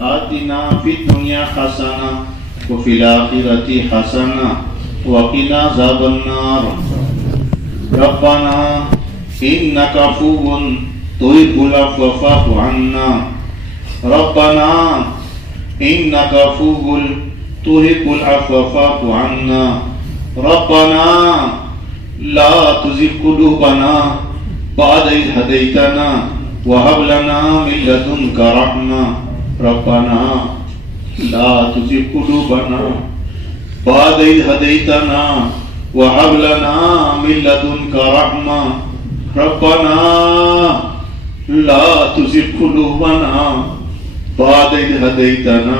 آتنا فی الدنیا حسنہ وفی الآخرۃ حسنہ وقنا عذاب النار ربنا انک عفو تحب العفو فاعف عنا ربنا انک عفو تحب العفو فاعف عنا ربنا لا تزغ قلوبنا بعد إذ هديتنا وهب لنا من لدنك رحمة ربنا لا تزغ قلوبنا بعد إذ هديتنا وهب لنا من لدنك رحمة ربنا لا تزغ قلوبنا بعد إذ هديتنا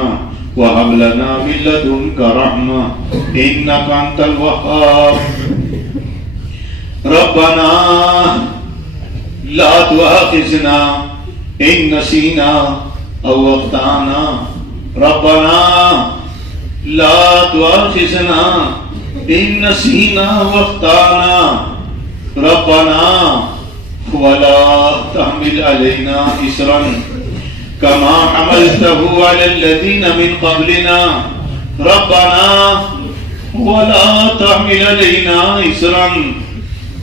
وهب لنا من لدنك رحمة إنك أنت الوهاب ربنا لا تؤاخذنا إن نسينا أو أخطأنا ربنا لا تؤاخذنا إن نسينا أو أخطأنا ربنا ولا تحمل علينا إصرا كما حملته على الذين من قبلنا ربنا ولا تحمل علينا إصرا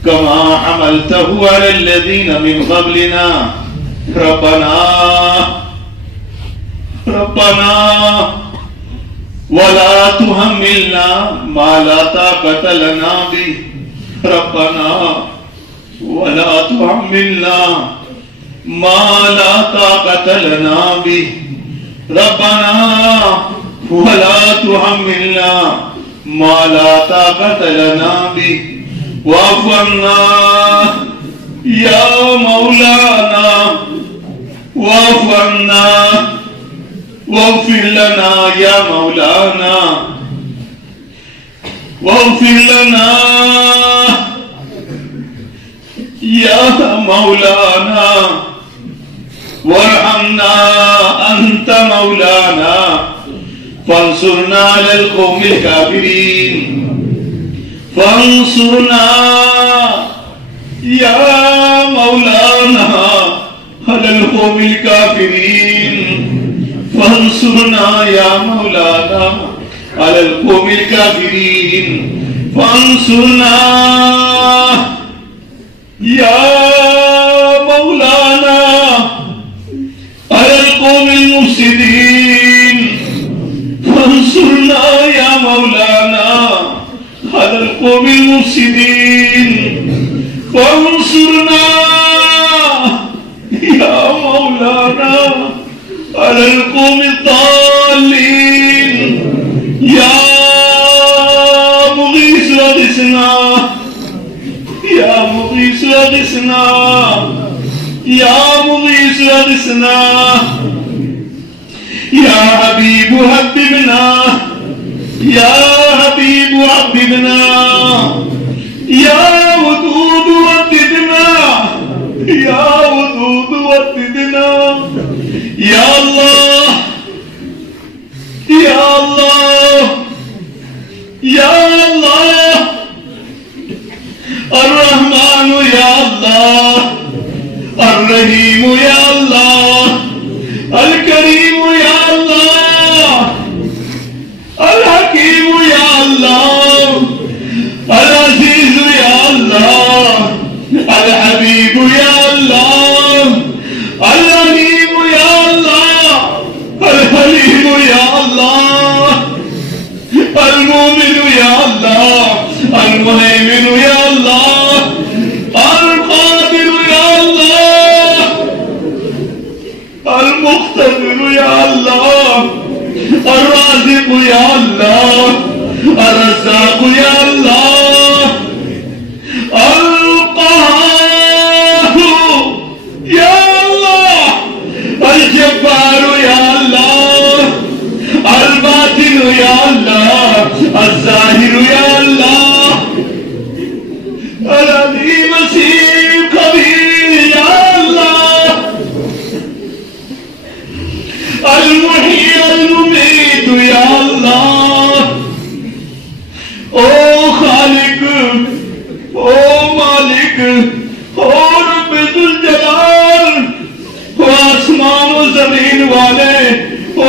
كما حملته على الذين من قبلنا ربنا ولا تحملنا ما لا طاقة لنا به ربنا ولا تحملنا ما لا طاقة لنا به ربنا ولا تحملنا ما لا طاقة لنا به واعف عنا یا مولانا واعف عنا واغفر لنا یا مولانا واغفر لنا یا مولانا وارحمنا انت مولانا فانصرنا على القوم الكافرين فانصرنا یا مولانا على القوم الكافرين فانصرنا یا مولانا على القوم الكافرين فانصرنا یا مولانا على القوم المفسدين فانصرنا یا مولانا على القوم المفسدين فانصرنا یا مولانا على القوم الضالين یا مغیث اغثنا یا مغیث اغثنا یا مغیث اغثنا یا حبیب حببنا یا حبیب حببنا یا ودود وددنا یا ودود وددنا یا اللہ یا اللہ یا اللہ الرحمن یا اللہ الرحیم یا اللہ الکریم یا اللہ الحکیم یا اللہ العزیز یا اللہ الحبیب یا اللہ العلیم یا اللہ الحلیم یا اللہ المومن یا اللہ المہیمن یا اللہ القادر یا اللہ المقتدر یا اللہ الرازق یا اللہ الرزاق یا اللہ القہار یا اللہ الجبار یا اللہ الباطن یا اللہ الظاہر یا اللہ العلیم الحکیم خبیر یا اللہ المحیی الممیت یا اللہ او خالق او مالک او رب ذوالجلال او آسمان و زمین والے او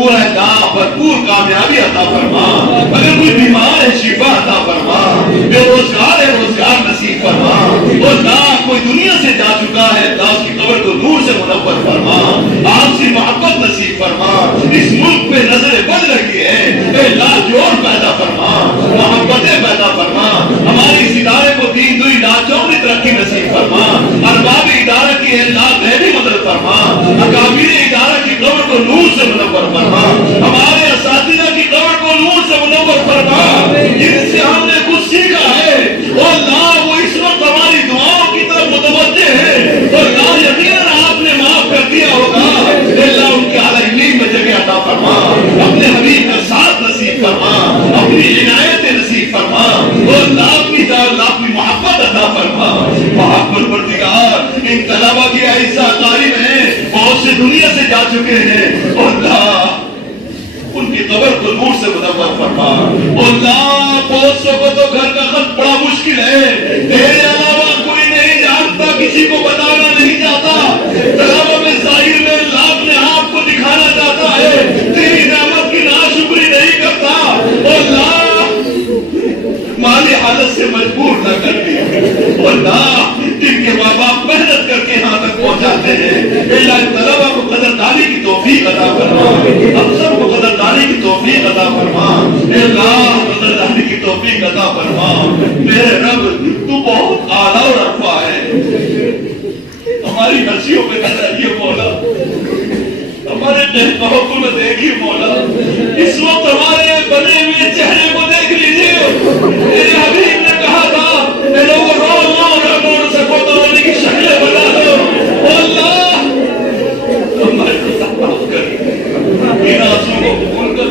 مجبور ہے بھرپور کامیابی عطا فرما، اگر کوئی بیمار ہے شفا عطا فرما، بے روزگار ہے روزگار نصیب فرما، اور کوئی دنیا سے جا چکا ہے اس کی قبر کو نور سے منور فرما، آپ سے محبت نصیب فرما، اس ملک پہ نظر بد لگی ہے، اے اللہ جوڑ پیدا فرما، محبتیں پیدا فرما، ہمارے اس ادارے کو دین دوئی لاچوری ترقی نصیب فرما، ارباب ادارہ کی اللہ غیبی مدد فرما، اکابر ادارہ کی قبر کو نور سے منور فرما، ہمارے اساتذہ کی قبر کو نور سے منور فرما، جن سے ہم نے کچھ سیکھا ہے اور اللہ وہ اس وقت ہماری دعاؤں کی طرف متوجہ ہے، اور اللہ یقیناً آپ نے معاف کر دیا ہوگا، اللہ ان کے اعلیٰ علم میں جگہ عطا فرما، اپنے حبیب کا ساتھ نصیب فرما، اپنی عنایت نصیب فرما، اور اللہ اپنی محبت عطا فرما، محبت پروردگار ان طلبہ کی اعزا قائم ہیں، بہت سے دنیا سے جا چکے ہیں، اور اللہ ان کی قبر کو نور سے منور فرما، اللہ بہت سو کو تو گھر کا خط بڑا مشکل ہے، تیرے علاوہ کوئی نہیں جانتا، کسی کو بتانا نہیں چاہتا، طلبہ میں ظاہر میں اللہ اپنے آپ کو دکھانا چاہتا ہے، تیری نعمت کی ناشکری نہیں کرتا، اللہ مالی حالت سے مجبور نہ کر دی، اللہ جن کے ماں باپ محنت کر کے یہاں تک پہنچاتے ہیں، اللہ طلبہ کو قدردانی کی توفیق عطا فرما، ہم سب کو قدردانی کی توفیق عطا فرما، اللہ قدردانی کی توفیق عطا فرما، میرے رب تو بہت اعلیٰ اور رفع ہے، ہماری مرضیوں پہ نہ رہیے مولا، ہمارے توقع میں دیکھیے مولا، اس وقت ہمارے بنے ہوئے چہرے کو دیکھ لیجیے، میرے حبیب نے کہا تھا اے لوگوں رو لو اگر روڑ سکو تو رونے کی شکلیں بنا دو، اللہ ہمارے معاف کر، ان آنسوں کو قبول کر،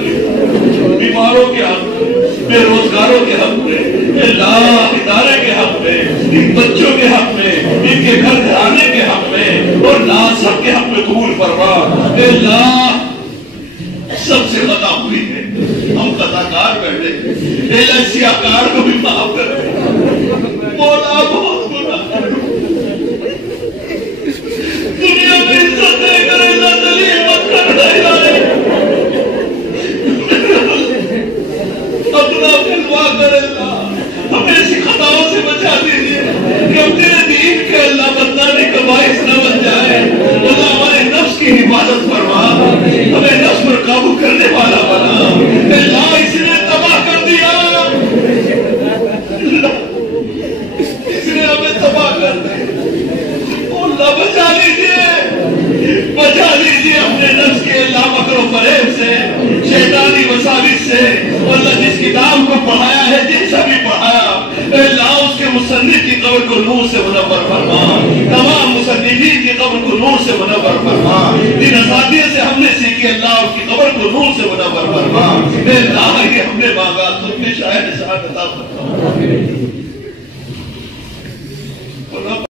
بیماروں کے حق میں، بے روزگاروں کے حق میں، اللہ ادارے کے حق میں، ان بچوں کے حق میں، ان کے گھر گھرانے کے حق میں، اور اللہ سب کے حق میں قبول فرما، اللہ سب سے خطا ہوئی ہے، ہم خطا کار بیٹھے، اللہ سیاہکار کو بھی معاف کر دے، مولا بہت گناہ دنیا میں عزت دے کر اللہ ذلیل مت کر دے، اپنا فلوا کر اللہ ہمیں ایسی خطاؤں سے بچا دیجیے کہ ہم تیرے دین کے اللہ بدنامی کا باعث نہ بن جائے، اللہ ہمارے نفس کی حفاظت فرما، ہمیں نفس پر قابو کرنے والا بنا، اللہ اس نے تباہ کر دیا، اس نے ہمیں تباہ کر دیا، اللہ بچا لیجیے اپنے نفس کے اللہ مکر و فریب سے، شیطانی وساوس سے، اللہ جس کتاب کو پڑھایا ہے جن سے بھی پڑھایا، اللہ اس کے مصنف کی قبر کو نور سے منور فرما، تمام مصنفین کی قبر کو نور سے منور فرما، جن اساتذہ سے ہم نے سیکھی اللہ اس کی قبر کو نور سے منور فرما، اللہ یہ ہم نے مانگا تم نے شاید عطا فرما۔